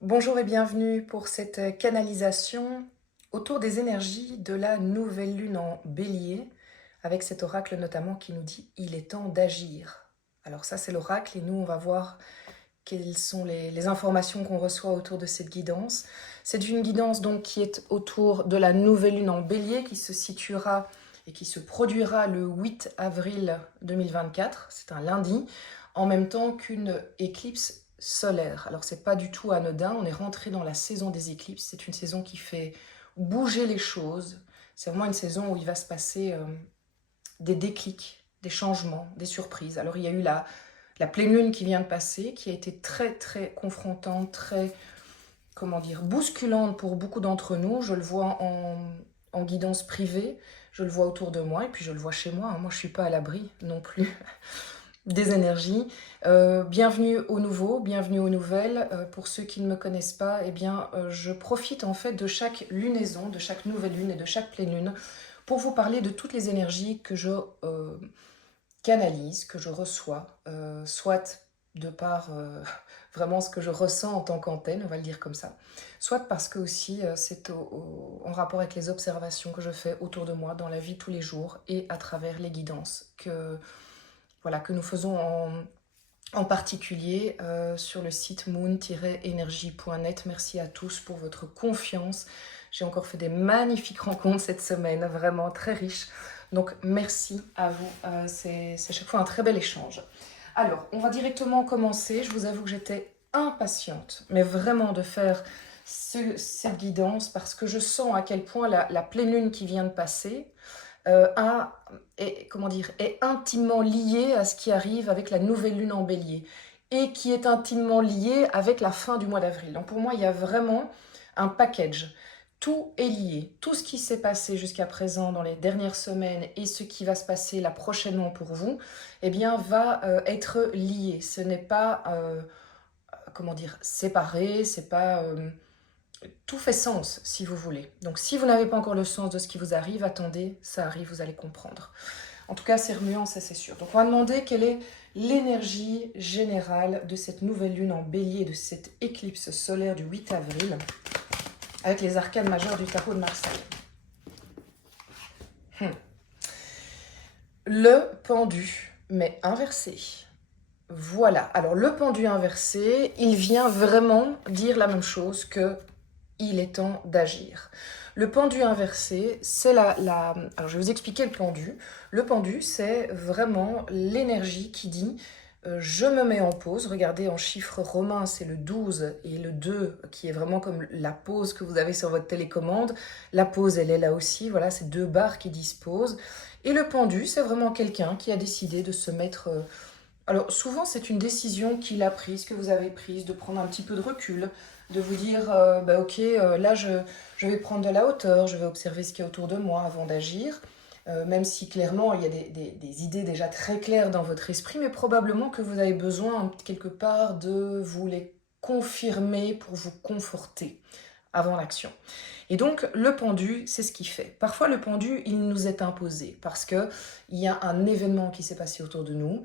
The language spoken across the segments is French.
Bonjour et bienvenue pour cette canalisation autour des énergies de la nouvelle lune en bélier, avec cet oracle notamment qui nous dit « il est temps d'agir ». Alors ça c'est l'oracle et nous on va voir quelles sont les informations qu'on reçoit autour de cette guidance. C'est une guidance donc qui est autour de la nouvelle lune en bélier qui se situera et qui se produira le 8 avril 2024, c'est un lundi, en même temps qu'une éclipse solaire. Alors c'est pas du tout anodin, on est rentré dans la saison des éclipses, c'est une saison qui fait bouger les choses, c'est vraiment une saison où il va se passer des déclics, des changements, des surprises. Alors il y a eu la pleine lune qui vient de passer, qui a été très très confrontante, très, comment dire, bousculante pour beaucoup d'entre nous. Je le vois en guidance privée, je le vois autour de moi et puis je le vois chez moi. Moi je ne suis pas à l'abri non plus des énergies. Bienvenue aux nouveaux, bienvenue aux nouvelles. Pour ceux qui ne me connaissent pas, eh bien, je profite en fait de chaque lunaison, de chaque nouvelle lune et de chaque pleine lune pour vous parler de toutes les énergies que je canalise, que je reçois, soit de par vraiment ce que je ressens en tant qu'antenne, on va le dire comme ça, soit parce que aussi c'est en rapport avec les observations que je fais autour de moi dans la vie de tous les jours et à travers les guidances voilà, que nous faisons en particulier sur le site moon-energy.net. Merci à tous pour votre confiance. J'ai encore fait des magnifiques rencontres cette semaine, vraiment très riches. Donc merci à vous, c'est chaque fois un très bel échange. Alors, on va directement commencer. Je vous avoue que j'étais impatiente, mais vraiment de faire cette guidance parce que je sens à quel point la pleine lune qui vient de passer comment dire, est intimement liée à ce qui arrive avec la nouvelle lune en bélier et qui est intimement lié avec la fin du mois d'avril. Donc pour moi, il y a vraiment un package. Tout est lié. Tout ce qui s'est passé jusqu'à présent dans les dernières semaines et ce qui va se passer là prochainement pour vous, eh bien, va être lié. Ce n'est pas, comment dire, séparé, c'est pas... tout fait sens, si vous voulez. Donc si vous n'avez pas encore le sens de ce qui vous arrive, attendez, ça arrive, vous allez comprendre. En tout cas, c'est remuant, ça c'est sûr. Donc on va demander quelle est l'énergie générale de cette nouvelle lune en bélier, de cette éclipse solaire du 8 avril, avec les arcanes majeures du tarot de Marseille. Le pendu, mais inversé. Voilà, alors le pendu inversé, il vient vraiment dire la même chose que il est temps d'agir. Le pendu inversé, c'est alors je vais vous expliquer le pendu. Le pendu, c'est vraiment l'énergie qui dit je me mets en pause. Regardez, en chiffre romain, c'est le 12 et le 2 qui est vraiment comme la pause que vous avez sur votre télécommande. La pause, elle est là aussi. Voilà, c'est deux barres qui disent pause. Et le pendu, c'est vraiment quelqu'un qui a décidé de se mettre... alors souvent, c'est une décision qu'il a prise, que vous avez prise, de prendre un petit peu de recul, de vous dire, bah, ok, là je vais prendre de la hauteur, je vais observer ce qu'il y a autour de moi avant d'agir, même si clairement il y a des idées déjà très claires dans votre esprit, mais probablement que vous avez besoin quelque part de vous les confirmer pour vous conforter avant l'action. Et donc le pendu, c'est ce qu'il fait. Parfois le pendu, il nous est imposé parce qu'il y a un événement qui s'est passé autour de nous,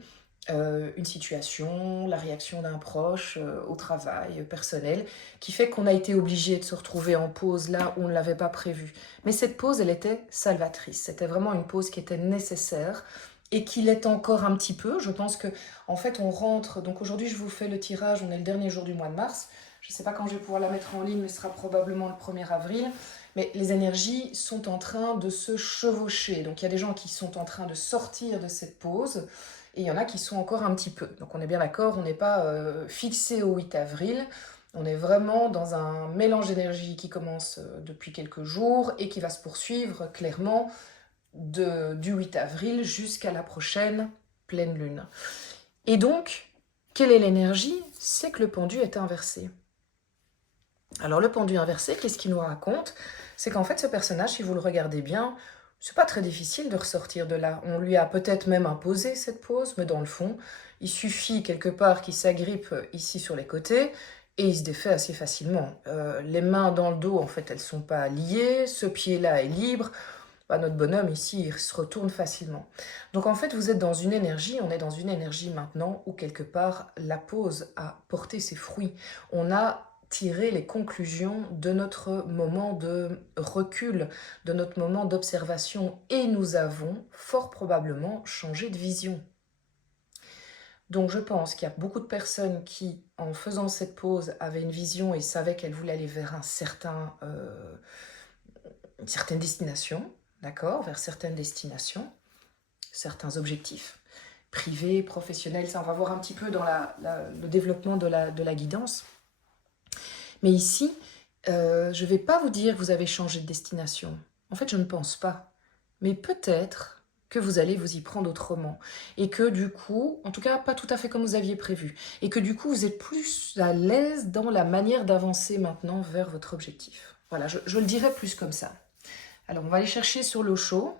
une situation, la réaction d'un proche au travail personnel, qui fait qu'on a été obligé de se retrouver en pause là où on ne l'avait pas prévu. Mais cette pause, elle était salvatrice. C'était vraiment une pause qui était nécessaire et qui l'est encore un petit peu. Je pense que en fait, on rentre... Donc aujourd'hui, je vous fais le tirage, on est le dernier jour du mois de mars. Je ne sais pas quand je vais pouvoir la mettre en ligne, mais ce sera probablement le 1er avril. Mais les énergies sont en train de se chevaucher. Donc il y a des gens qui sont en train de sortir de cette pause et il y en a qui sont encore un petit peu. Donc on est bien d'accord, on n'est pas fixé au 8 avril, on est vraiment dans un mélange d'énergie qui commence depuis quelques jours et qui va se poursuivre clairement du 8 avril jusqu'à la prochaine pleine lune. Et donc, quelle est l'énergie? C'est que le pendu est inversé. Alors le pendu inversé, qu'est-ce qu'il nous raconte? C'est qu'en fait ce personnage, si vous le regardez bien, c'est pas très difficile de ressortir de là. On lui a peut-être même imposé cette pause, mais dans le fond, il suffit quelque part qu'il s'agrippe ici sur les côtés et il se défait assez facilement. Les mains dans le dos, en fait, elles sont pas liées. Ce pied-là est libre. Bah, notre bonhomme ici, il se retourne facilement. Donc en fait, vous êtes dans une énergie, on est dans une énergie maintenant où quelque part la pause a porté ses fruits. On a tirer les conclusions de notre moment de recul, de notre moment d'observation, et nous avons fort probablement changé de vision. Donc je pense qu'il y a beaucoup de personnes qui, en faisant cette pause, avaient une vision et savaient qu'elles voulaient aller vers une certaine destination, d'accord, vers certaines destinations, certains objectifs, privés, professionnels, ça on va voir un petit peu dans le développement de la guidance. Mais ici, je ne vais pas vous dire que vous avez changé de destination. En fait, je ne pense pas. Mais peut-être que vous allez vous y prendre autrement. Et que du coup, en tout cas, pas tout à fait comme vous aviez prévu. Et que du coup, vous êtes plus à l'aise dans la manière d'avancer maintenant vers votre objectif. Voilà, je le dirais plus comme ça. Alors, on va aller chercher sur l'Osho.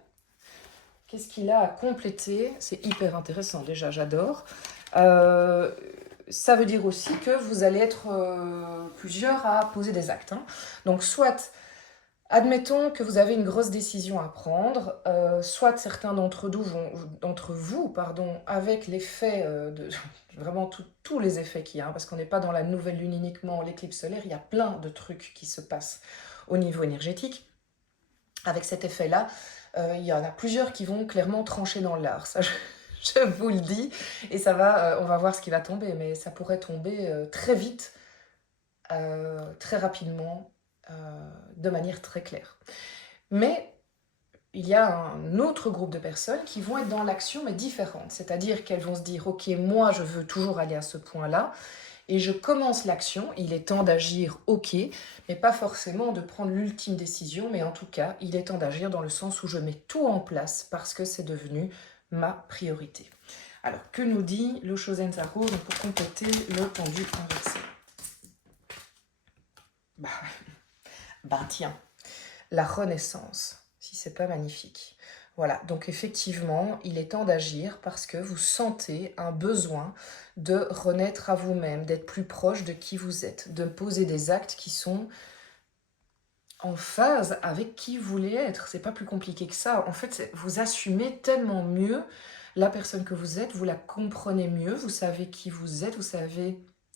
Qu'est-ce qu'il a à compléter? C'est hyper intéressant déjà, j'adore. Ça veut dire aussi que vous allez être plusieurs à poser des actes. Hein. Donc soit, admettons que vous avez une grosse décision à prendre, soit certains d'entre vous, avec l'effet de vraiment tous les effets qu'il y a, hein, parce qu'on n'est pas dans la nouvelle lune uniquement, l'éclipse solaire, il y a plein de trucs qui se passent au niveau énergétique. Avec cet effet-là, il y en a plusieurs qui vont clairement trancher dans l'art. Ça, je vous le dis. Et ça va, on va voir ce qui va tomber. Mais ça pourrait tomber très vite, très rapidement, de manière très claire. Mais il y a un autre groupe de personnes qui vont être dans l'action, mais différente. C'est-à-dire qu'elles vont se dire, ok, moi, je veux toujours aller à ce point-là. Et je commence l'action, il est temps d'agir, ok, mais pas forcément de prendre l'ultime décision, mais en tout cas, il est temps d'agir dans le sens où je mets tout en place parce que c'est devenu ma priorité. Alors, que nous dit le Shosen Zaro pour compléter le pendu inversé? Tiens, la renaissance, si c'est pas magnifique. Voilà, donc effectivement, il est temps d'agir parce que vous sentez un besoin de renaître à vous-même, d'être plus proche de qui vous êtes, de poser des actes qui sont en phase avec qui vous voulez être. C'est pas plus compliqué que ça. En fait, vous assumez tellement mieux la personne que vous êtes, vous la comprenez mieux, vous savez qui vous êtes,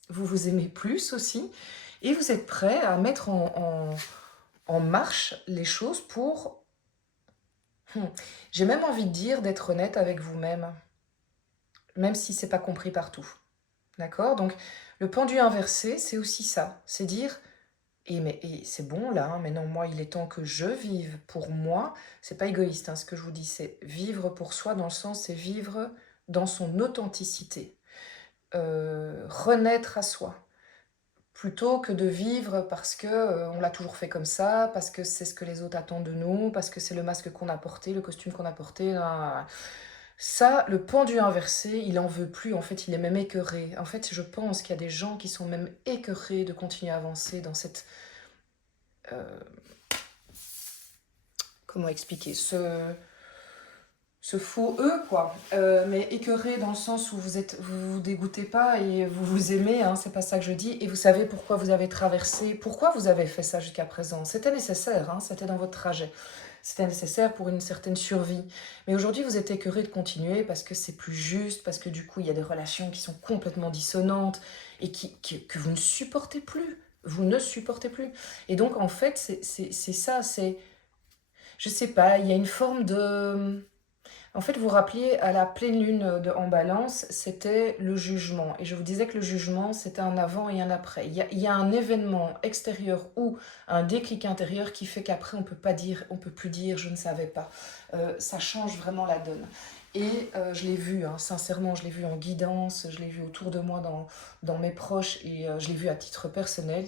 vous vous aimez plus aussi, et vous êtes prêt à mettre en marche les choses pour... J'ai même envie de dire d'être honnête avec vous-même, même si c'est pas compris partout. D'accord? Donc, le pendu inversé, c'est aussi ça. C'est dire, et c'est bon là, hein, mais non, moi, il est temps que je vive pour moi. C'est pas égoïste, hein, ce que je vous dis, c'est vivre pour soi, dans le sens, c'est vivre dans son authenticité. Renaître à soi. Plutôt que de vivre parce que on l'a toujours fait comme ça, parce que c'est ce que les autres attendent de nous, parce que c'est le masque qu'on a porté, le costume qu'on a porté. Là. Ça, le pendu inversé, il en veut plus, en fait, il est même écœuré. En fait, je pense qu'il y a des gens qui sont même écœurés de continuer à avancer dans cette... comment expliquer ce faux eux, quoi. Mais écœuré dans le sens où vous dégoûtez pas et vous vous aimez, hein, c'est pas ça que je dis, et vous savez pourquoi vous avez traversé, pourquoi vous avez fait ça jusqu'à présent. C'était nécessaire, hein, c'était dans votre trajet. C'était nécessaire pour une certaine survie. Mais aujourd'hui, vous êtes écœuré de continuer parce que c'est plus juste, parce que du coup, il y a des relations qui sont complètement dissonantes et que vous ne supportez plus. Vous ne supportez plus. Et donc, en fait, c'est ça, c'est... Je sais pas, il y a une forme de... En fait, vous vous rappeliez, à la pleine lune en balance, c'était le jugement. Et je vous disais que le jugement, c'était un avant et un après. Il y a un événement extérieur ou un déclic intérieur qui fait qu'après, on peut plus dire « je ne savais pas ». Ça change vraiment la donne. Et je l'ai vu, hein, sincèrement, je l'ai vu en guidance, je l'ai vu autour de moi dans mes proches, et je l'ai vu à titre personnel.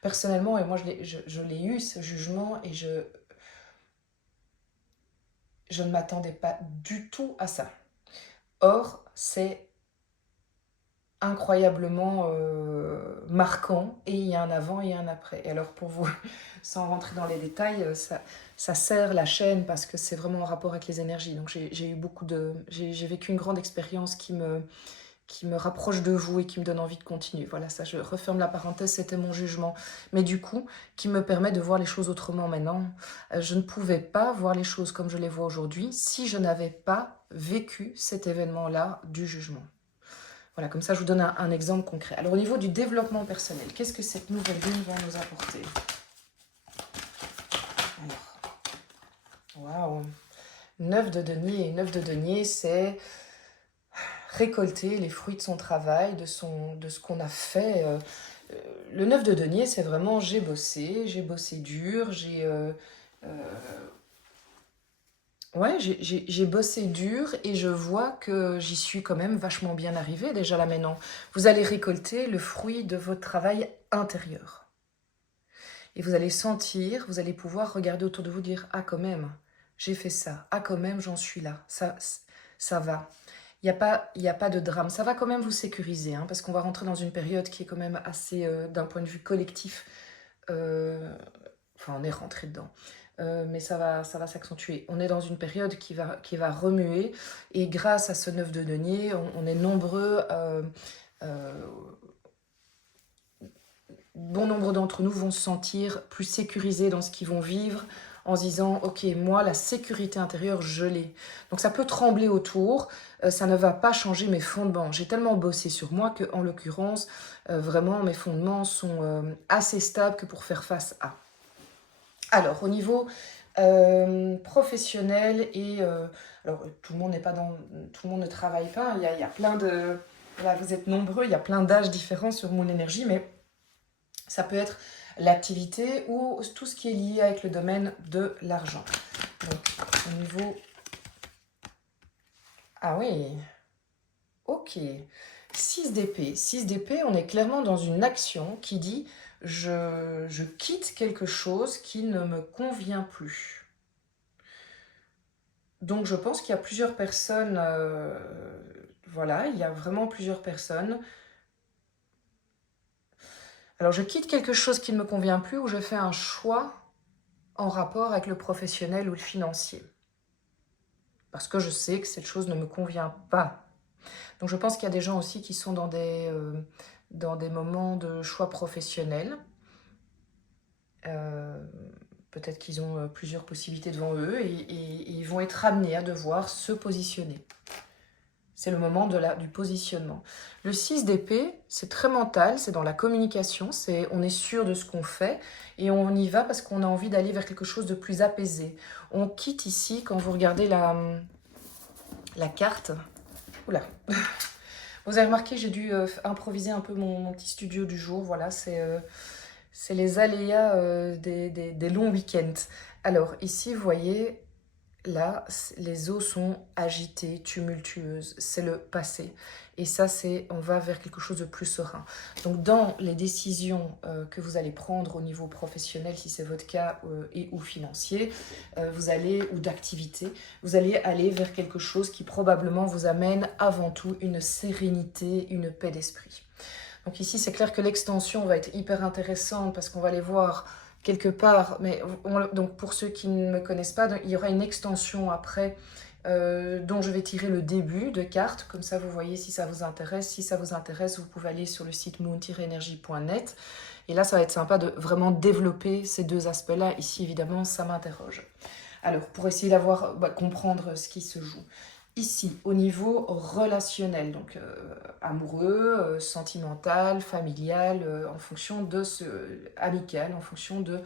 Personnellement, et moi, je l'ai eu, ce jugement, et je ne m'attendais pas du tout à ça. Or, c'est incroyablement marquant, et il y a un avant et un après. Et alors pour vous, sans rentrer dans les détails, ça sert la chaîne parce que c'est vraiment en rapport avec les énergies. Donc j'ai vécu une grande expérience qui me rapproche de vous et qui me donne envie de continuer. Voilà, ça, je referme la parenthèse, c'était mon jugement. Mais du coup, qui me permet de voir les choses autrement maintenant. Je ne pouvais pas voir les choses comme je les vois aujourd'hui si je n'avais pas vécu cet événement-là du jugement. Voilà, comme ça je vous donne un exemple concret. Alors au niveau du développement personnel, qu'est-ce que cette nouvelle lune va nous apporter? Alors, waouh! 9 de denier. 9 de denier, c'est récolter les fruits de son travail, de ce qu'on a fait. Le 9 de denier, c'est vraiment j'ai bossé dur, ouais, j'ai bossé dur et je vois que j'y suis quand même vachement bien arrivée déjà là maintenant. Vous allez récolter le fruit de votre travail intérieur. Et vous allez sentir, vous allez pouvoir regarder autour de vous, dire ah quand même, j'ai fait ça, ah quand même j'en suis là, ça va. Il y a pas de drame, ça va quand même vous sécuriser, hein, parce qu'on va rentrer dans une période qui est quand même assez, d'un point de vue collectif, enfin on est rentré dedans, mais ça va s'accentuer. On est dans une période qui va remuer, et grâce à ce 9 de denier, on est nombreux, bon nombre d'entre nous vont se sentir plus sécurisés dans ce qu'ils vont vivre, en se disant, ok, moi, la sécurité intérieure, je l'ai. Donc ça peut trembler autour, ça ne va pas changer mes fondements. J'ai tellement bossé sur moi que, en l'occurrence, vraiment, mes fondements sont assez stables que pour faire face à. Alors, au niveau professionnel alors, tout le monde n'est pas dans... Tout le monde ne travaille pas, il y a plein de... Voilà, vous êtes nombreux, il y a plein d'âges différents sur mon énergie, mais ça peut être l'activité ou tout ce qui est lié avec le domaine de l'argent. Donc, au niveau... Ah oui, ok. 6 d'épée. 6 d'épée, on est clairement dans une action qui dit je quitte quelque chose qui ne me convient plus. Donc, je pense qu'il y a plusieurs personnes... voilà, il y a vraiment plusieurs personnes. Alors, je quitte quelque chose qui ne me convient plus ou je fais un choix en rapport avec le professionnel ou le financier. Parce que je sais que cette chose ne me convient pas. Donc je pense qu'il y a des gens aussi qui sont dans des moments de choix professionnels. Peut-être qu'ils ont plusieurs possibilités devant eux et ils vont être amenés à devoir se positionner. C'est le moment du positionnement. Le 6 d'épée, c'est très mental, c'est dans la communication, on est sûr de ce qu'on fait et on y va parce qu'on a envie d'aller vers quelque chose de plus apaisé. On quitte ici, quand vous regardez la carte... Oula. Vous avez remarqué, j'ai dû improviser un peu mon petit studio du jour. Voilà, c'est les aléas des longs week-ends. Alors, ici, vous voyez, là, les eaux sont agitées, tumultueuses. C'est le passé. Et ça, on va vers quelque chose de plus serein. Donc, dans les décisions que vous allez prendre au niveau professionnel, si c'est votre cas, et ou financier, ou d'activité, vous allez aller vers quelque chose qui probablement vous amène avant tout une sérénité, une paix d'esprit. Donc ici, c'est clair que l'extension va être hyper intéressante parce qu'on va aller voir quelque part, mais donc pour ceux qui ne me connaissent pas, il y aura une extension après dont je vais tirer le début de carte, comme ça vous voyez si ça vous intéresse. Si ça vous intéresse, vous pouvez aller sur le site moon-energie.net et là ça va être sympa de vraiment développer ces deux aspects-là. Ici évidemment ça m'interroge. Alors pour essayer d'avoir, comprendre ce qui se joue. Ici, au niveau relationnel, donc amoureux, sentimental, familial, en fonction de amical, en fonction de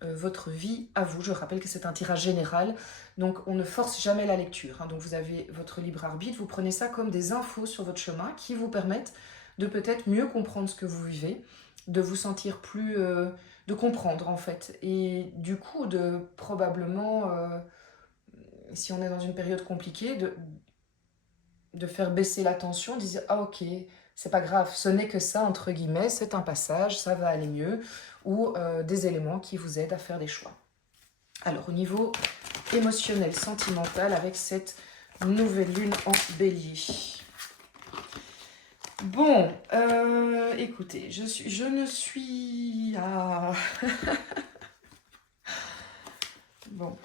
votre vie à vous. Je rappelle que c'est un tirage général, donc on ne force jamais la lecture. Hein. Donc vous avez votre libre arbitre, vous prenez ça comme des infos sur votre chemin qui vous permettent de peut-être mieux comprendre ce que vous vivez, de vous sentir plus... de comprendre en fait, et du coup de probablement... si on est dans une période compliquée, de faire baisser la tension, de dire « Ah ok, c'est pas grave, ce n'est que ça, entre guillemets, c'est un passage, ça va aller mieux », ou des éléments qui vous aident à faire des choix. Alors, au niveau émotionnel, sentimental, avec cette nouvelle lune en bélier. Bon, écoutez, je ne suis... Ah. Bon.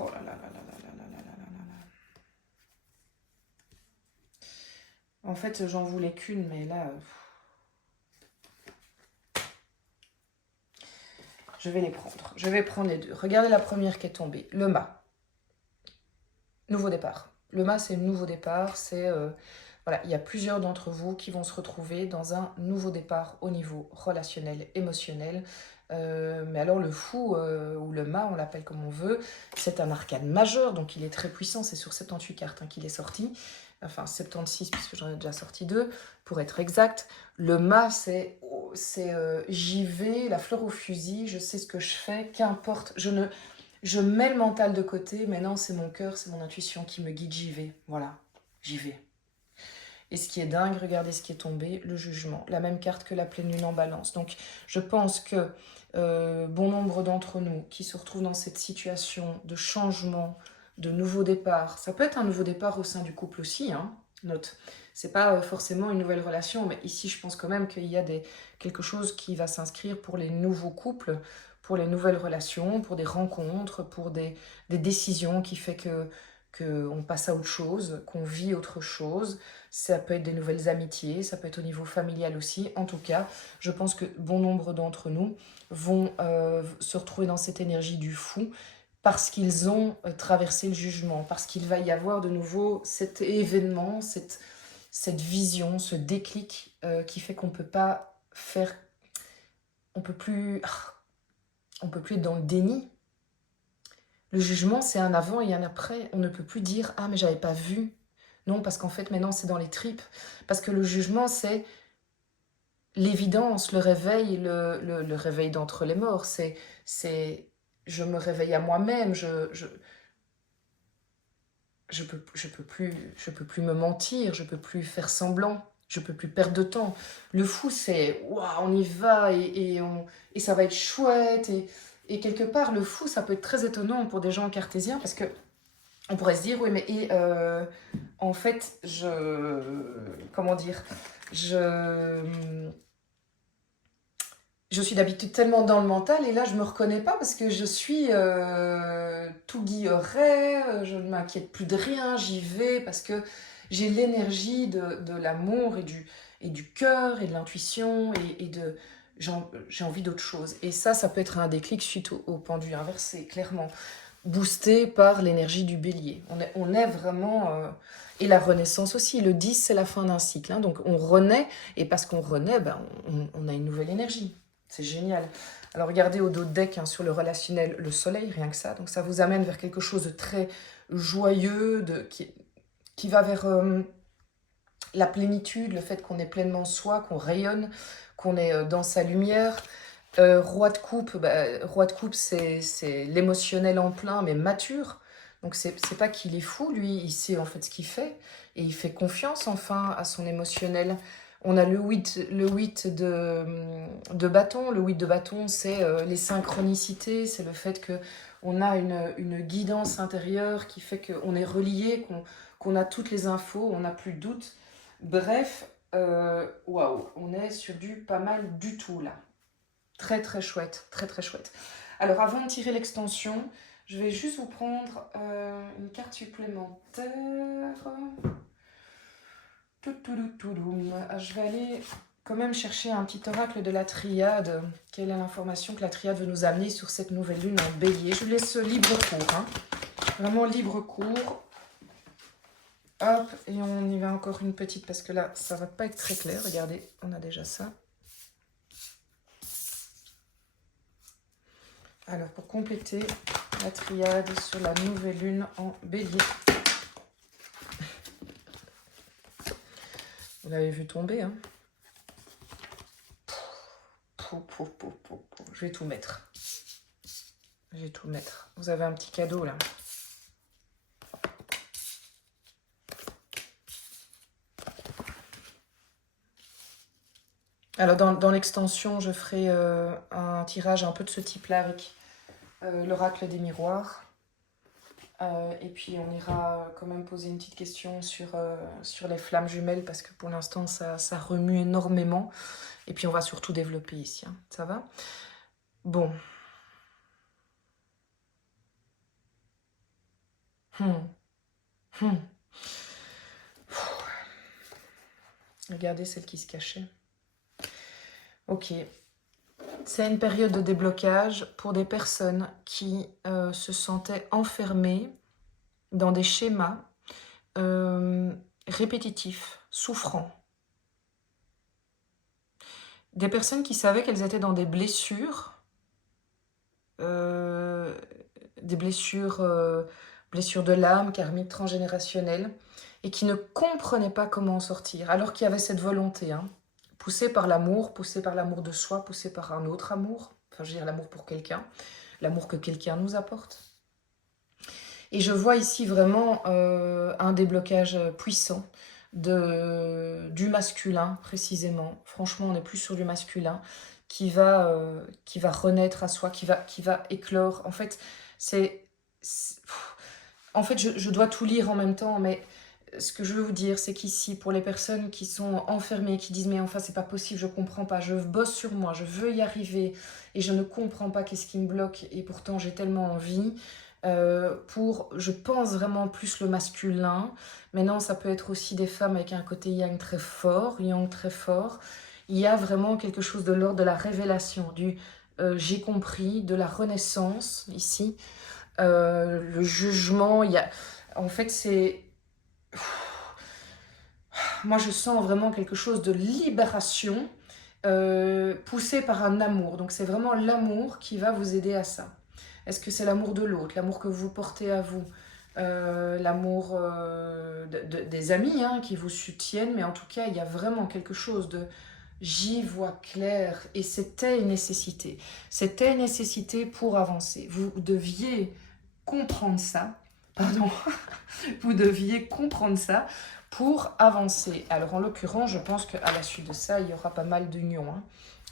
Oh là là là là là là là là là là. En fait, j'en voulais qu'une, mais là... je vais les prendre. Je vais prendre les deux. Regardez la première qui est tombée. Le mât. Nouveau départ. Le mât, c'est le nouveau départ. C'est Voilà, il y a plusieurs d'entre vous qui vont se retrouver dans un nouveau départ au niveau relationnel, émotionnel. Mais alors le fou, ou le mât, on l'appelle comme on veut, c'est un arcane majeur, donc il est très puissant, c'est sur 78 cartes qu'il est sorti. Enfin 76 puisque j'en ai déjà sorti 2, pour être exact. Le mât, c'est j'y vais, la fleur au fusil, je sais ce que je fais, qu'importe, je mets le mental de côté, mais non, c'est mon cœur, c'est mon intuition qui me guide, j'y vais, voilà, j'y vais. Et ce qui est dingue, regardez ce qui est tombé, le jugement. La même carte que la pleine lune en balance. Donc je pense que bon nombre d'entre nous qui se retrouvent dans cette situation de changement, de nouveau départ, ça peut être un nouveau départ au sein du couple aussi, hein, note. C'est pas forcément une nouvelle relation, mais ici je pense quand même qu'il y a quelque chose qui va s'inscrire pour les nouveaux couples, pour les nouvelles relations, pour des rencontres, pour des décisions qui fait qu'on passe à autre chose, qu'on vit autre chose. Ça peut être des nouvelles amitiés, ça peut être au niveau familial aussi. En tout cas, je pense que bon nombre d'entre nous vont se retrouver dans cette énergie du fou parce qu'ils ont traversé le jugement, parce qu'il va y avoir de nouveau cet événement, cette vision, ce déclic qui fait qu'on peut pas faire... On peut plus être dans le déni. Le jugement, c'est un avant et un après. On ne peut plus dire « Ah, mais j'avais pas vu ». Non, parce qu'en fait, maintenant, c'est dans les tripes. Parce que le jugement, c'est l'évidence, le réveil, le réveil d'entre les morts. C'est je me réveille à moi-même, je peux plus me mentir, je peux plus faire semblant, je peux plus perdre de temps. Le fou, c'est waouh, on y va et ça va être chouette. Et quelque part, le fou, ça peut être très étonnant pour des gens cartésiens parce que on pourrait se dire, oui, mais en fait, comment dire, je suis d'habitude tellement dans le mental et là, je me reconnais pas parce que je suis tout guilleret, je ne m'inquiète plus de rien, j'y vais parce que j'ai l'énergie de l'amour et du cœur et de l'intuition j'ai envie d'autre chose. Et ça peut être un déclic suite au pendu inversé, clairement boosté par l'énergie du bélier. On est vraiment... et la renaissance aussi. Le 10, c'est la fin d'un cycle. Hein, donc on renaît, et parce qu'on renaît, ben, on a une nouvelle énergie. C'est génial. Alors regardez au dos de deck, hein, sur le relationnel, le soleil, rien que ça. Donc ça vous amène vers quelque chose de très joyeux, qui va vers la plénitude, le fait qu'on est pleinement soi, qu'on rayonne, qu'on est dans sa lumière. Roi de coupe, c'est l'émotionnel en plein, mais mature. Donc c'est pas qu'il est fou, lui, il sait en fait ce qu'il fait. Et il fait confiance enfin à son émotionnel. On a le 8 de bâton. Le 8 de bâton, c'est les synchronicités, c'est le fait qu'on a une guidance intérieure qui fait qu'on est relié, qu'on a toutes les infos, on n'a plus de doute. Bref, waouh, on est sur du pas mal du tout là. Très très chouette, très très chouette. Alors avant de tirer l'extension, je vais juste vous prendre une carte supplémentaire. Je vais aller quand même chercher un petit oracle de la triade. Quelle est l'information que la triade veut nous amener sur cette nouvelle lune en bélier? Je laisse libre cours, hein. Vraiment libre cours. Hop, et on y va encore une petite parce que là, ça va pas être très clair. Regardez, on a déjà ça. Alors, pour compléter la triade sur la nouvelle lune en bélier. Vous l'avez vu tomber, hein? Je vais tout mettre. Je vais tout mettre. Vous avez un petit cadeau, là. Alors, dans l'extension, je ferai un tirage un peu de ce type-là avec l'oracle des miroirs. Et puis on ira quand même poser une petite question sur les flammes jumelles parce que pour l'instant ça remue énormément. Et puis on va surtout développer ici, hein. Ça va? Bon. Regardez celle qui se cachait. Ok. C'est une période de déblocage pour des personnes qui se sentaient enfermées dans des schémas répétitifs, souffrants. Des personnes qui savaient qu'elles étaient dans des blessures, euh, des blessures, blessures de l'âme, karmiques, transgénérationnelles, et qui ne comprenaient pas comment en sortir, alors qu'il y avait cette volonté, hein, poussée par l'amour de soi, poussée par un autre amour, enfin je veux dire l'amour pour quelqu'un, l'amour que quelqu'un nous apporte. Et je vois ici vraiment un déblocage puissant du masculin, précisément. Franchement, on n'est plus sur du masculin qui va renaître à soi, qui va éclore. En fait, en fait, je dois tout lire en même temps, mais ce que je veux vous dire, c'est qu'ici, pour les personnes qui sont enfermées, qui disent mais enfin c'est pas possible, je comprends pas, je bosse sur moi, je veux y arriver et je ne comprends pas qu'est-ce qui me bloque et pourtant j'ai tellement envie. Je pense vraiment plus le masculin. Maintenant, ça peut être aussi des femmes avec un côté yang très fort, Il y a vraiment quelque chose de l'ordre de la révélation, du j'ai compris, de la renaissance ici. Le jugement, en fait, c'est... Moi, je sens vraiment quelque chose de libération poussé par un amour. Donc, c'est vraiment l'amour qui va vous aider à ça. Est-ce que c'est l'amour de l'autre, l'amour que vous portez à vous, l'amour des amis hein, qui vous soutiennent, mais en tout cas, il y a vraiment quelque chose de... J'y vois clair et c'était une nécessité. C'était une nécessité pour avancer. Vous deviez comprendre ça. Pardon. Vous deviez comprendre ça pour avancer. Alors en l'occurrence, je pense qu'à la suite de ça, il y aura pas mal d'unions. Hein.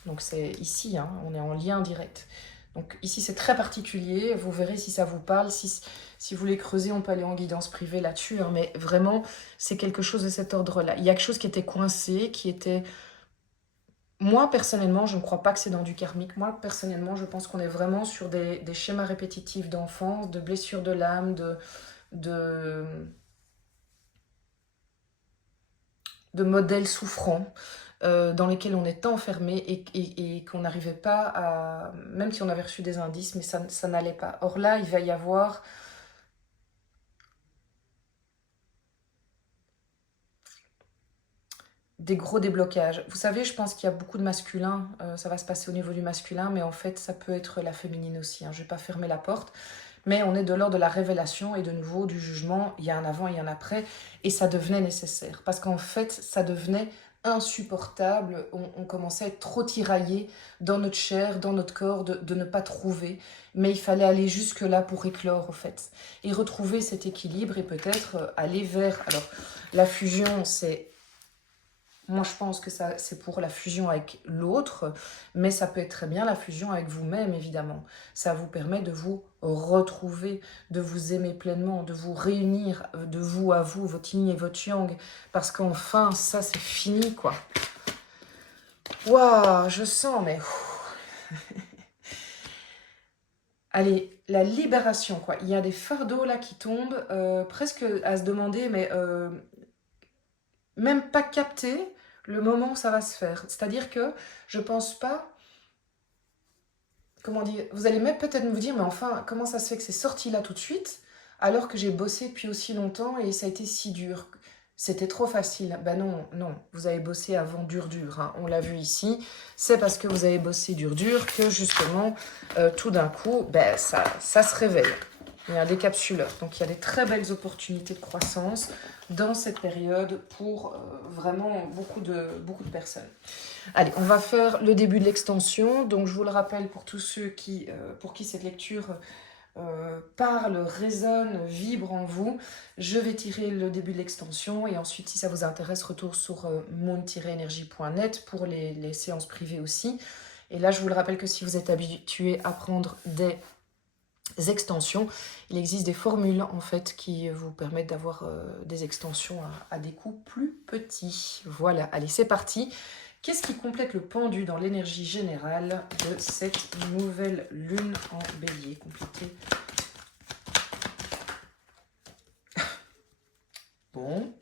Donc c'est ici, hein, on est en lien direct. Donc ici, c'est très particulier. Vous verrez si ça vous parle. Si vous voulez creuser, on peut aller en guidance privée là-dessus. Hein, mais vraiment, c'est quelque chose de cet ordre-là. Il y a quelque chose qui était coincé, qui était... Moi, personnellement, je ne crois pas que c'est dans du karmique. Moi, personnellement, je pense qu'on est vraiment sur des schémas répétitifs d'enfance, de blessures de l'âme, de modèles souffrants dans lesquels on est enfermé et qu'on n'arrivait pas à... Même si on avait reçu des indices, mais ça n'allait pas. Or là, il va y avoir... des gros déblocages. Vous savez, je pense qu'il y a beaucoup de masculin, ça va se passer au niveau du masculin, mais en fait, ça peut être la féminine aussi. Hein. Je ne vais pas fermer la porte, mais on est de l'ordre de la révélation et de nouveau du jugement. Il y a un avant, il y a un après, et ça devenait nécessaire. Parce qu'en fait, ça devenait insupportable. On commençait à être trop tiraillé dans notre chair, dans notre corps, de ne pas trouver. Mais il fallait aller jusque-là pour éclore, en fait. Et retrouver cet équilibre et peut-être aller vers... Alors, la fusion, c'est... Moi, je pense que ça, c'est pour la fusion avec l'autre, mais ça peut être très bien la fusion avec vous-même, évidemment. Ça vous permet de vous retrouver, de vous aimer pleinement, de vous réunir de vous à vous, votre yin et votre yang, parce qu'enfin, ça, c'est fini, quoi. Waouh, je sens, mais... Allez, la libération, quoi. Il y a des fardeaux, là, qui tombent, presque à se demander, mais même pas capter le moment où ça va se faire. C'est-à-dire que je pense pas... Comment dire, vous allez même peut-être vous dire, mais enfin, comment ça se fait que c'est sorti là tout de suite, alors que j'ai bossé depuis aussi longtemps et ça a été si dur. C'était trop facile. Ben non, non, vous avez bossé avant dur, hein. On l'a vu ici. C'est parce que vous avez bossé dur que justement, tout d'un coup, ben, ça se révèle. Il y a un décapsuleur. Donc il y a des très belles opportunités de croissance dans cette période pour vraiment beaucoup de personnes. Allez, on va faire le début de l'extension. Donc je vous le rappelle pour tous ceux pour qui cette lecture parle, résonne, vibre en vous. Je vais tirer le début de l'extension et ensuite, si ça vous intéresse, retour sur moon-energie.net pour les séances privées aussi. Et là, je vous le rappelle que si vous êtes habitué à prendre des extensions, il existe des formules en fait qui vous permettent d'avoir des extensions à des coûts plus petits. Voilà, allez, c'est parti. Qu'est-ce qui complète le pendu dans l'énergie générale de cette nouvelle lune en bélier? Compliqué. Bon.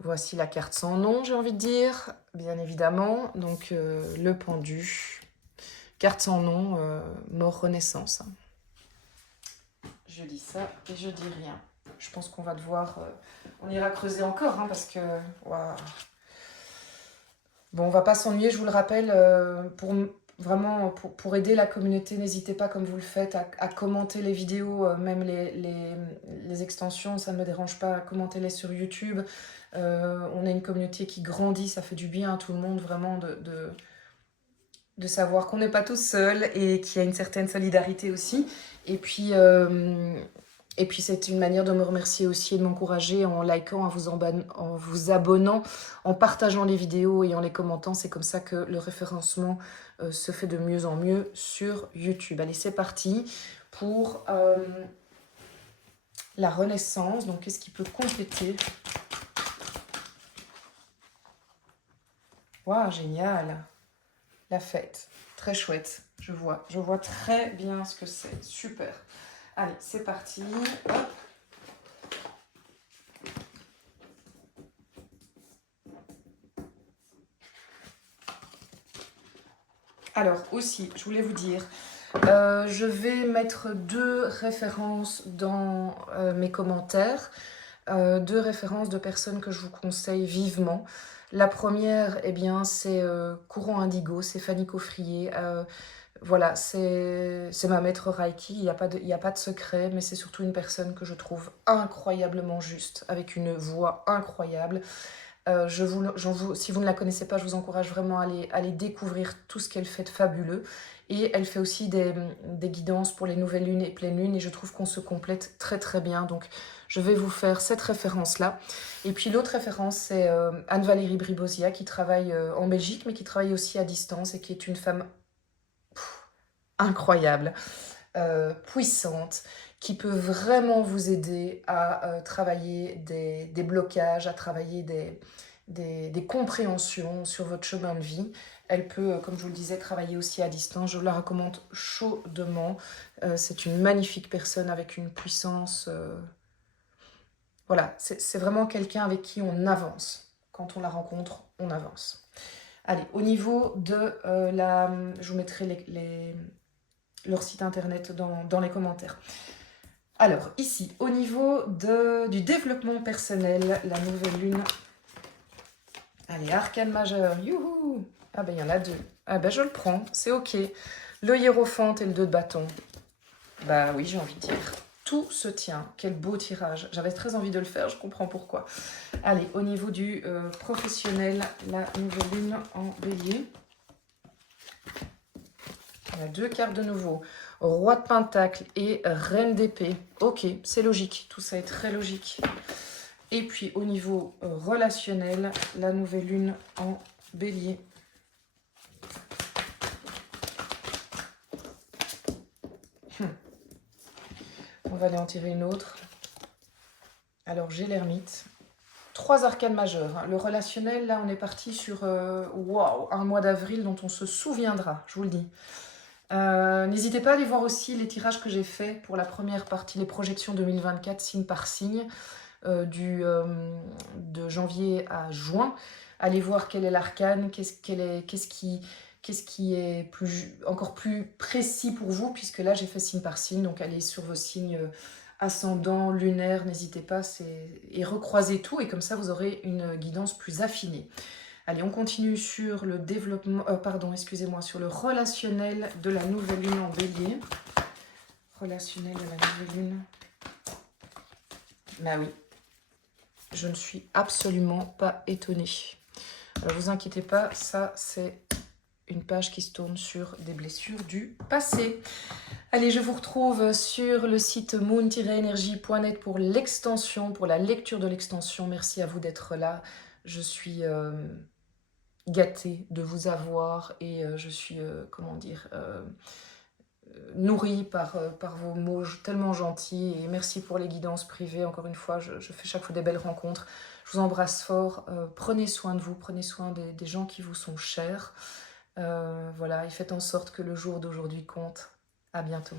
Voici la carte sans nom, j'ai envie de dire, bien évidemment. Donc, le pendu. Carte sans nom, mort renaissance. Je dis ça et je dis rien. je pense qu'on va devoir... on ira creuser encore, hein, parce que... Waouh. Bon, on va pas s'ennuyer, je vous le rappelle, vraiment, pour aider la communauté, n'hésitez pas, comme vous le faites, à commenter les vidéos, même les extensions, ça ne me dérange pas, commentez-les sur YouTube. On a une communauté qui grandit, ça fait du bien à tout le monde, vraiment, de savoir qu'on n'est pas tous seuls et qu'il y a une certaine solidarité aussi. Et puis c'est une manière de me remercier aussi et de m'encourager en likant, en vous abonnant, en partageant les vidéos et en les commentant. C'est comme ça que le référencement se fait de mieux en mieux sur YouTube. Allez, c'est parti pour la renaissance. Donc, qu'est-ce qui peut compléter? Waouh, génial! La fête, très chouette. Je vois très bien ce que c'est. Super. Allez, c'est parti. Hop. Alors, aussi, je voulais vous dire, je vais mettre 2 références dans mes commentaires, 2 références de personnes que je vous conseille vivement. La première, eh bien, c'est Courant Indigo, c'est Fanny Coffrier. Voilà, c'est ma maître Reiki, il n'y a pas de secret, mais c'est surtout une personne que je trouve incroyablement juste, avec une voix incroyable. Si vous ne la connaissez pas, je vous encourage vraiment à aller découvrir tout ce qu'elle fait de fabuleux. Et elle fait aussi des guidances pour les nouvelles lunes et pleines lunes, et je trouve qu'on se complète très très bien. Donc je vais vous faire cette référence-là. Et puis l'autre référence, c'est Anne-Valérie Bribosia, qui travaille en Belgique, mais qui travaille aussi à distance, et qui est une femme incroyable, puissante, qui peut vraiment vous aider à travailler des blocages, à travailler des compréhensions sur votre chemin de vie. Elle peut, comme je vous le disais, travailler aussi à distance. Je vous la recommande chaudement. C'est une magnifique personne avec une puissance... Voilà, c'est vraiment quelqu'un avec qui on avance. Quand on la rencontre, on avance. Allez, au niveau de je vous mettrai leur site internet dans les commentaires. Alors, ici, au niveau du développement personnel, la nouvelle lune. Allez, arcane majeur, youhou! Ah ben, il y en a 2. Ah ben, je le prends, c'est ok. Le hiérophante et le 2 de bâton. Bah oui, j'ai envie de dire. Tout se tient. Quel beau tirage. J'avais très envie de le faire, je comprends pourquoi. Allez, au niveau du professionnel, la nouvelle lune en bélier. Il y a 2 cartes de nouveau. Roi de Pentacle et Reine d'épée. Ok, c'est logique. Tout ça est très logique. Et puis au niveau relationnel, la nouvelle lune en bélier. On va aller en tirer une autre. Alors j'ai l'ermite. 3 arcanes majeures. Le relationnel, là on est parti sur wow, un mois d'avril dont on se souviendra, je vous le dis. N'hésitez pas à aller voir aussi les tirages que j'ai faits pour la première partie, les projections 2024, signe par signe, de janvier à juin. Allez voir quel est l'arcane, qu'est-ce qui est encore plus précis pour vous, puisque là j'ai fait signe par signe, donc allez sur vos signes ascendant, lunaire, n'hésitez pas, et recroisez tout, et comme ça vous aurez une guidance plus affinée. Allez, on continue sur le développement, sur le relationnel de la nouvelle lune en bélier. Relationnel de la nouvelle lune. Bah oui, je ne suis absolument pas étonnée. Alors, vous inquiétez pas, ça c'est une page qui se tourne sur des blessures du passé. Allez, je vous retrouve sur le site moon-energie.net pour l'extension, pour la lecture de l'extension. Merci à vous d'être là. Je suis gâtée de vous avoir et je suis, nourrie par vos mots tellement gentils. Et merci pour les guidances privées. Encore une fois, je fais chaque fois des belles rencontres. Je vous embrasse fort. Prenez soin de vous, prenez soin des gens qui vous sont chers. Voilà, et faites en sorte que le jour d'aujourd'hui compte. À bientôt.